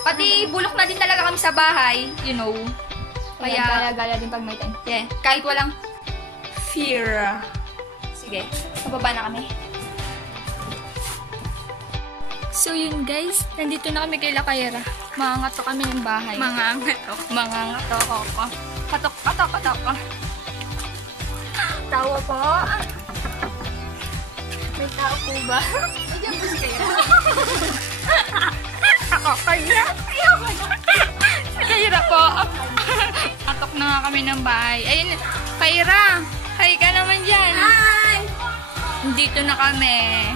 Pati bulok na din talaga kami sa bahay, you know. Kaya gala-gala din pag may time. Yeah, kahit walang fear. Sige, mababa na kami. So yun guys, nandito na kami kay Lakayra. Mangangatok kami ng bahay. Mangangatok ako. Katok. Tawa po. May tao po ba? Diyan po si Kayra. Ako, Kayra. Si Kayra po. Katok na nga kami ng bahay. Ayun, Kayra. Hi ka naman dyan. Hi! Dito na kami.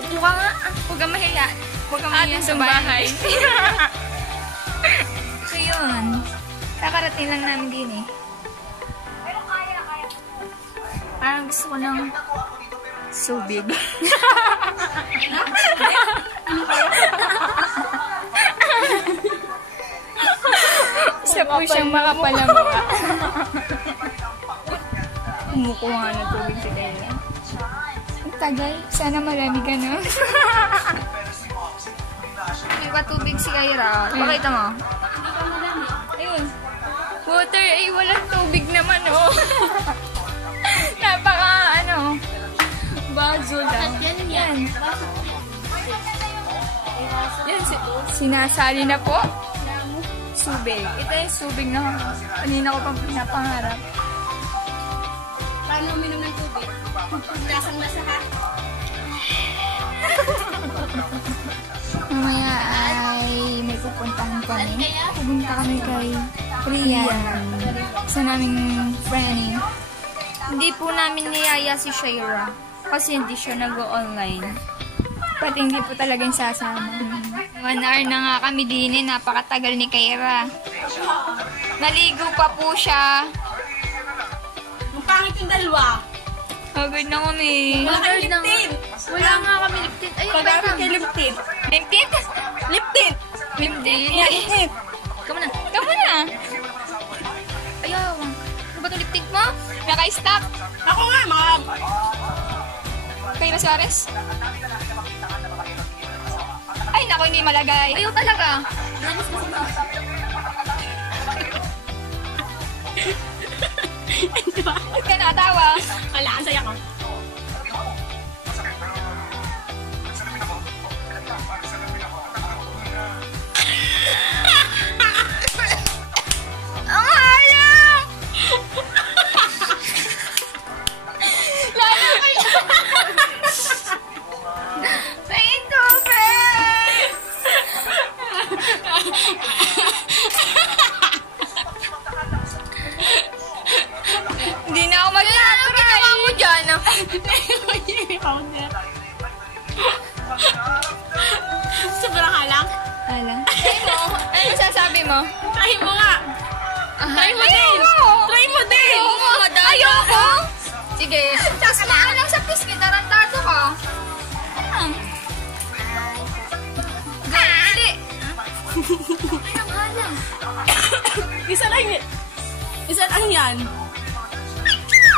Upo ka nga. Huwag kang mahiya. Huwag kang mahiya sa bahay. So yun. Kakarating lang namin din eh. Parang gusto ko ng so big. Isa po siyang makapalamura. Kumukuha ng tubig si Kayla. Ang tagal. Sana marami ka na. May patubig si Kayra. Pakita mo. Ayun. Water, ay walang tubig naman, oh. Napaka, bazo lang. Yan. Yan, sinasali na po. Subig. Ito yung subig na kanina ko pang pinapangarap. Paano uminom ng tubig? Lasang-lasa ha? Mamaya ay may pupuntahan kami. Pupunta kami kay Rian. Isa naming friend. Hindi po namin niyaya si Shaira. Kasi hindi siya nag-online. Pati hindi po talaga yung sasama. 1 hour na nga kami din eh. Napakatagal ni Kayra. Naligo pa po siya. Ang pangit yung dalawa. Agad na kami. Wala kang lip tint. Wala nga kami lip tint. Ayun, Pag-aral kay lip tint. Lip tint? Lip tint. Lip tint? Lip tint. Kamu na. Ayaw. Ano ba itong lip tint mo? Naka-stop. Ako nga, mga... Kayra Suarez. Ay, naku, hindi malagay. Ayaw talaga. Ba't ka natawa? Wala, ang saya ko. Ang hayang! Lalo kayo! May tubig! Hindi na ako mag-try. Ano ginawa mo dyan? Sobrang halang. Alam. Try mo. Ano masasabi mo? Try mo nga. Try mo din. Try mo din. Oo, ayoko. Sige. Tapos maalang sa pisngi. Tarantado ka. Gali. Anong halang? Isa lang yan. Isa lang yan.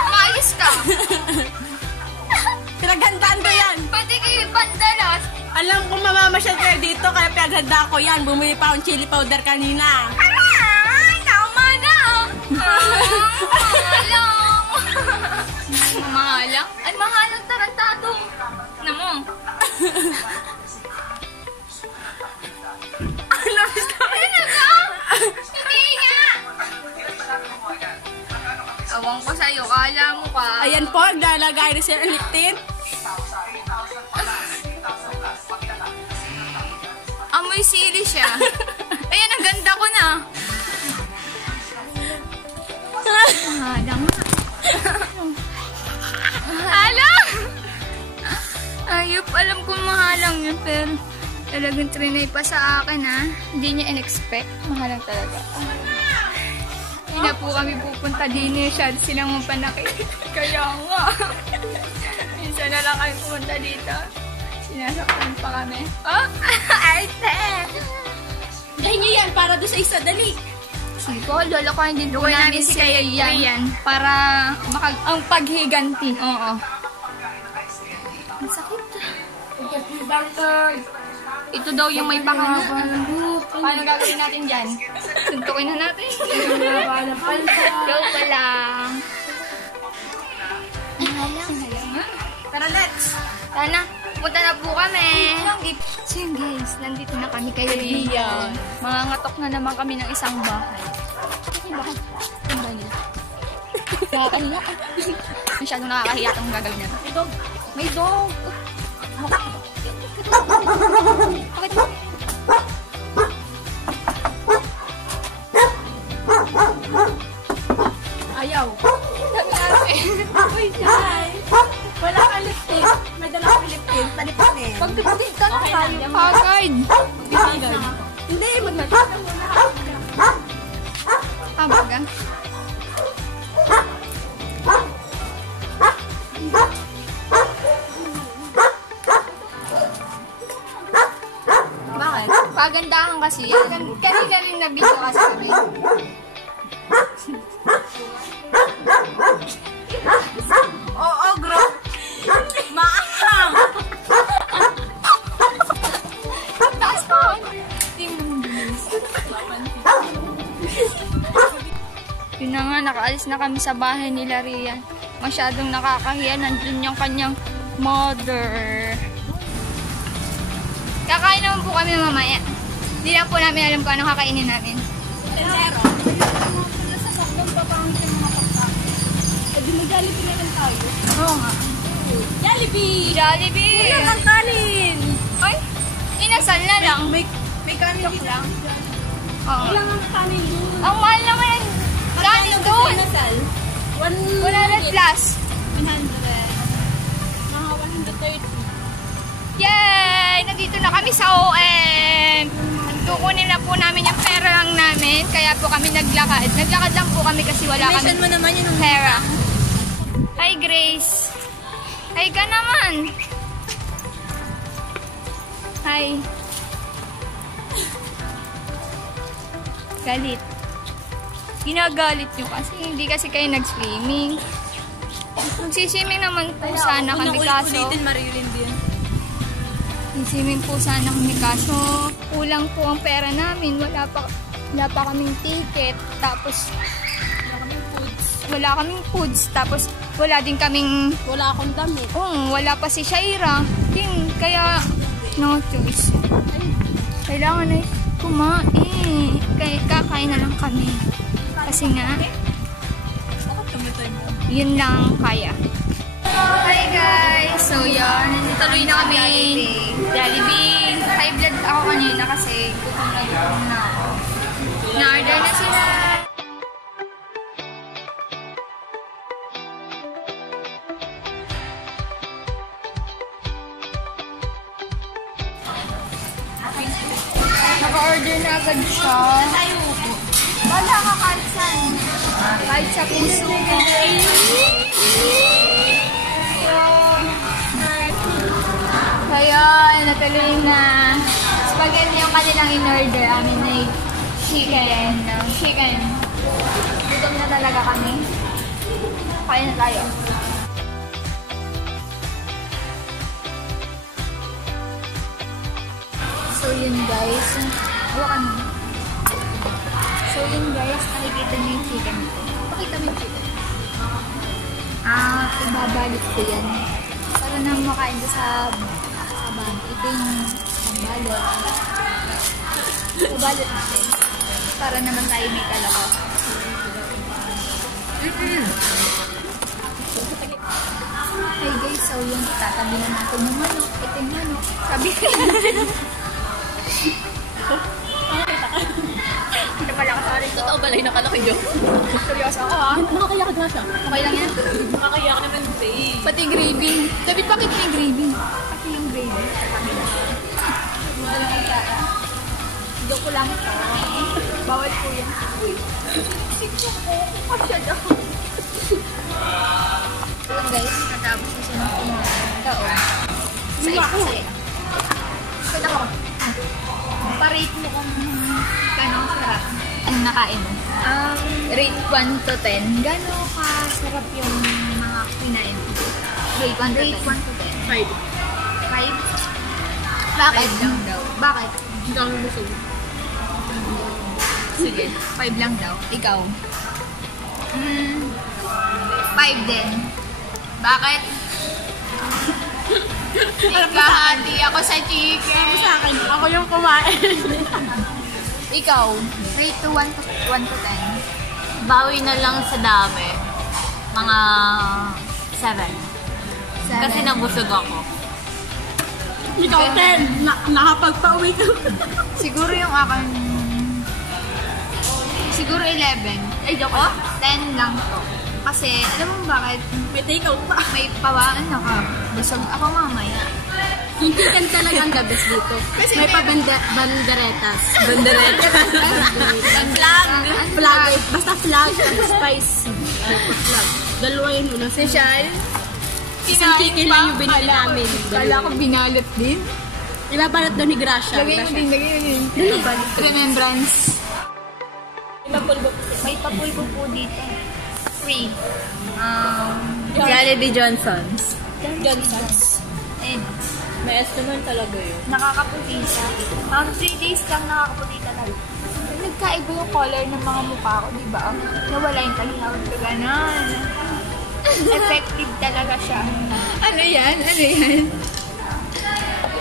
Umayos ka. Pinaghandaan ko yan. Pati kayo pandalas. Alam ko mamamasyal kayo dito, kaya pinaghandaan ko yan. Bumili pa akong chili powder kanina. Ay, tama na. Mahalang? Ay, mahalang tarantado. Ano mo? Alam mo Talaga? Hindi nga. Awang ko sa'yo, kala mo ka. Ayan po, naglalagay na siya ng lip tint. Amoy sili siya. Ayan, ang ganda ko na. Mahalang nga. Mahalang! Ayop, alam ko mahalang yun, pero talagang trinay pa sa akin, ha. Hindi niya in-expect. Mahalang talaga. Hindi na po kami pupunta din eh. Siya silang mapanakit. Kaya nga. Minsan na lang kami pumunta dito. Sinasaktan pa kami. Oh! Arte! Dahil niyo yan, para doon sa isa, dali. Sige po, lolokohin din po namin si Rian para ang paghiganti. Oo. Ang sakit. Ito daw yung may pakana. Paano gagawin natin dyan? Suntukin na natin. Joke pa lang. Tara, let's! Sana, punta na po kami. So yun guys, nandito na kami kay Rian. Mangangatok na naman kami ng isang bahay. Bakit? Ang bahay. Nakakahiya. Masyadong nakakahiya itong gagawin natin. May dog. May dog. Bakit? Ayaw. Sabi natin. Uy, Jai! Wala kang lipstick. May dala kang lipstick. Talipanin. Pagpipigil ka na tayo. Haggard. Hindi, magmaganda muna. Tabaga. Bakit? Pagandahan kasi yan. Kanina rin na video kasi kami. Oo, bro. Maahang! Taas ko. Tingnan mo. Yun na nga, nakaalis na kami sa bahay nila Rian. Masyadong nakakahiya. Nandun yung kanyang mother. Kakain naman po kami mamaya. Hindi na po namin alam kung anong kakainin namin. Tendero. Nasa sakdang papangit yung mga pagkain. Pwede mo Jollibee na lang tayo. Oo nga. Jollibee! Jollibee! Wala kang kanin! Ay, inasal na lang. May kanin dito lang. Oo. Wala kang kanin doon. Ang mahal naman. Kanin doon. 100 plus. 100. Mga 130. Yay! Nandito na kami sa OM. Tukunin na po namin yung pera lang namin. Kaya po kami naglakad. Naglakad lang po kami kasi wala kami Mention mo naman yung pera. Hi, Grace. Hi ka naman. Hi. Galit. Ginagalit nyo kasi hindi kasi kayo nag-swimming. Magsiswimming naman po sana kami kaso. marilin din. Swimming po sana kami kaso kulang po ang pera namin. Wala pa kaming ticket. Tapos wala kaming foods. Tapos wala din kaming Wala akong damit. wala pa si Shaira. Kaya no choice. Kailangan na kumain. Kaya kakain na lang kami. Kasi nga yun lang kaya. Hi guys! So yun, tuloy na kami Jollibee. High blood ako kanina kasi gutom na ako. Na-order na sila. Naka-order na agad siya. Wala ka kahit saan. Kahit sa puso. Kaya, natuloy na. Spaghetti yung kanilang in-order. Amin na chicken. Gutom na talaga kami. Kain na tayo. So yun guys. Bukan mo. So yun guys, nakikita niyo yung chicken ko. Pakita mo yung chicken. Ibabalit ko yan. Para na makain ko sa bag. Ito yung balot. Ibabalot natin. Para naman tayo may kalakaw. Hey guys, so yun, tatabi na natin yung manok. Ito yung manok. Sabi ko Ito pala ka sa akin. Totoo ba lang nakalaki yun? Seryoso ako ha. Nakakaya ka na siya. Okay lang yan. Nakakaya ka naman din. Pati yung gravy. David, bakit yung gravy? Pati yung gravy. Joke ko lang ito. Bawal po yan. Uy, sikyo ko. Kasyad ako. So guys, natapos na siya ng kumain. Sa isa. Kita ko. Pa-rate mo kung gano'ng sarap. Anong nakain mo? Rate 1 to 10. Gano'ng kasarap yung mga kinain mo? Rate 1 to 10. 5. 5? Bakit? 5 lang daw. Bakit? Hindi ako busog. Sige, 5 lang daw. Ikaw? 5 din. Bakit? Ikahati ako sa chicken. Sa akin, ako yung kumain. Ikaw? Rate to 1 to 10. Bawi na lang sa dami. Mga 7. Kasi nabusog ako. Ikaw 10. Nakapagpa-uwi ka. Siguro yung akin... Siguro 11. Ay, joke. 10 lang to. Kasi, alam mo bakit? May take-out pa. May pawaan ako. Busog ako mamaya. Yung chicken talaga ang the best dito. Kasi may banderetas. Flag. Basta flag and spicy. Flag. Dalawa yun una. Social. Isang chicken lang yung binili namin. Kala ko binalot din. Ibabalot daw ni Gracia. Lagay mo din. Remembrance. May papulbo po dito. Free. Jollibee Johnson's. Johnson's. And May naman talaga yun. nakakaputi siya. 3 days lang nakakaputi talaga. Nagkaiba yung color ng mga mukha ko, di ba? Nawala yung kalihawin ko, ganon. Effective talaga siya. Ano yan?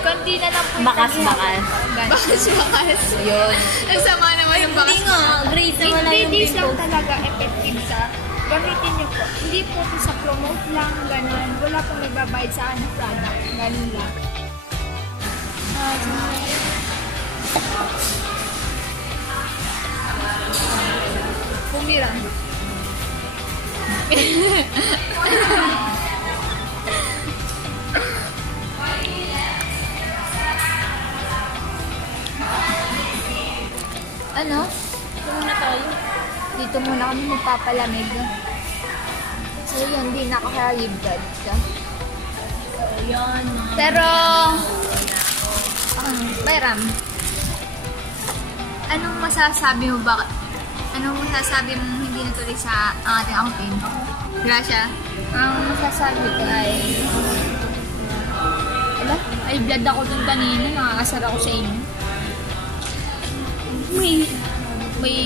Kundi na lang po yung Bakas-bakas. Bakas-bakas. Yun. Ang sama naman yung bakas. Hindi nga, Grace na wala 3 yung days lang pimples. talaga effective siya. Gamitin niyo po. Hindi po ito sa promote lang, ganon. Wala pong nagbabayad sa akin ng product. Ganon lang. Pumirang. Ano? Ito muna tayo. Dito muna kami magpapalamig. So yun, di na ako kalibdad. Ayan. Pero, Bayram, anong masasabi mo ba? Anong masasabi mo hindi natuloy sa ang ating outing? Gracia, ang masasabi ko ay... Ala? Ay, blood ako dun kanina. Nakakasar ako sa inyo. May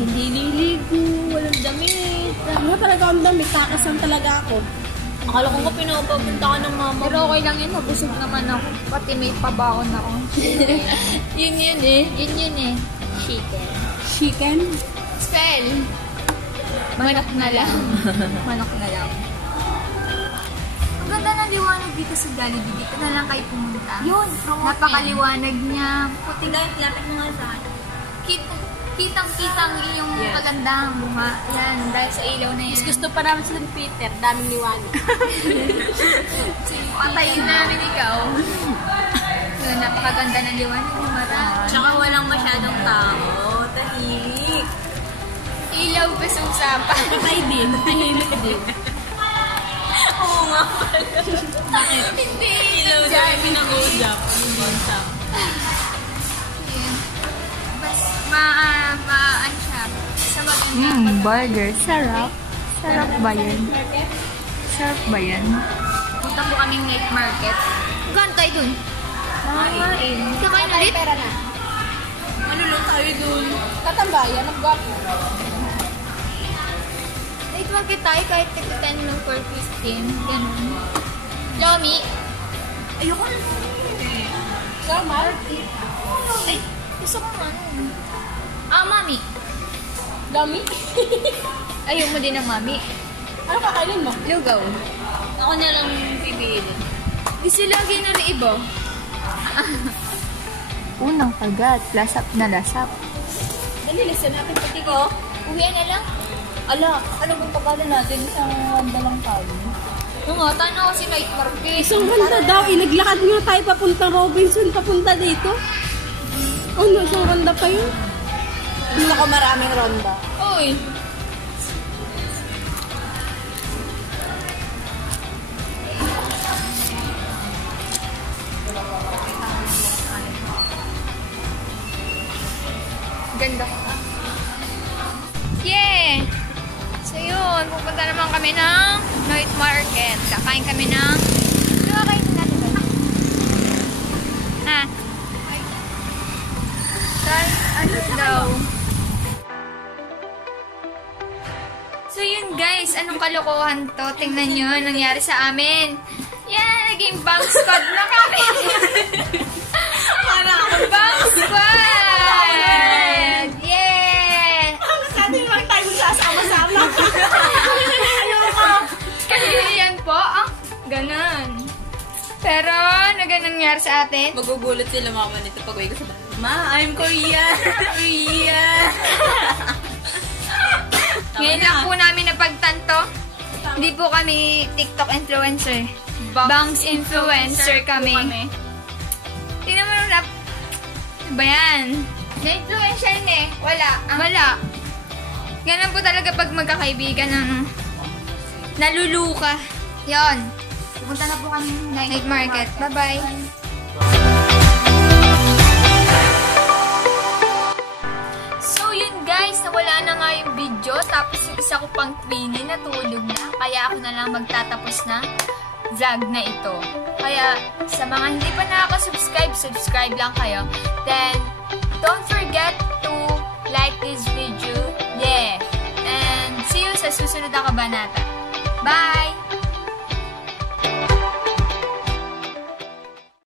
hindi niligo, walang damit. Ano talaga ang damit? Kakasang talaga ako. Akala ko nga pinapapunta ka ng mama. Pero okay lang yun, nabusog naman ako. Pati may pabaon ako. Yun eh. Chicken. Chicken? Spell. Manok na lang. Manok na lang. Ang ganda ng liwanag dito sa Jollibee. Dito na lang kayo pumunta. Yun, napakaliwanag niya. Puti guys, lapit mo nga sa akin. Kitang-kitang yung kagandahang mukha. Yan, dahil sa ilaw na yan. Gusto pa namin sa Peter. Daming liwanag. Patayin namin ikaw. Yun, napakaganda ng liwanag ng mata. Tsaka walang masyadong tao. Tahimik. Ilaw pa sa usapan. Patay din. Tahimik din. Oo nga pala. Hindi. Ilaw na yung pinag-uusap. Hindi yung tao. Ano siya? Sa maganda. Burger. Sarap. Sarap ba yan? Sarap ba yan? Punta po kaming night market. Gano'n tayo dun? Nakakain. Kakain ulit? Pera na. Ano lang tayo dun? Tatambayan. Nag-gwapo. Night market tayo kahit tig-10 lang for 15. Ganun. Lomi. Ayoko na. Gamal. Ay, gusto ko nga. Mami. Dami. Ayaw mo din ng mami. Ano kakainin mo? Lugaw. Ako na lang pipili. Di sila ginariibo. Unang kagat. Lasap na lasap. Dali, listen natin pati ko. Uwian na lang. Ala, ano bang pagkala natin? Isang wanda lang tayo. Oo nga, tanaw kasi night market. Isang ganda daw. Naglakad nga tayo papuntang Robinson. Papunta dito. Oh no, isang ganda pa yun. Gusto ko maraming ronda. Uy. Ganda ko. Yeah! So yun, pupunta naman kami ng night market. Kakain kami ng... Ano kakain natin? Ano daw? So yun guys, anong kalokohan to? Tingnan nyo, nangyari sa amin. Yeah, naging bang squad na kami. Bang squad! Yeah! Sabi lang tayo sasama-sama. Kasi yan po, ganon. Pero, nangyari sa atin. Magugulat sila mama nito pag uwi ko sa bahay. Ma, I'm Korean! Korean! Ngayon lang po namin napagtanto. Hindi po kami TikTok influencer. Bangs influencer kami. Tingnan mo na. Ano ba yan? Na-influencer eh. Wala. Wala. Ganun po talaga pag magkakaibigan ng naluluka. Yon. Pupunta na po kami Night market. Bye-bye. So yun guys, nawala na nga yung video. Tapos yung isa ko pang twinny natulog na. Kaya ako na lang magtatapos na vlog na ito. Kaya sa mga hindi pa nakaka-subscribe, subscribe lang kayo. Then, don't forget to like this video. Yeah! And see you sa susunod na kabanata. Bye!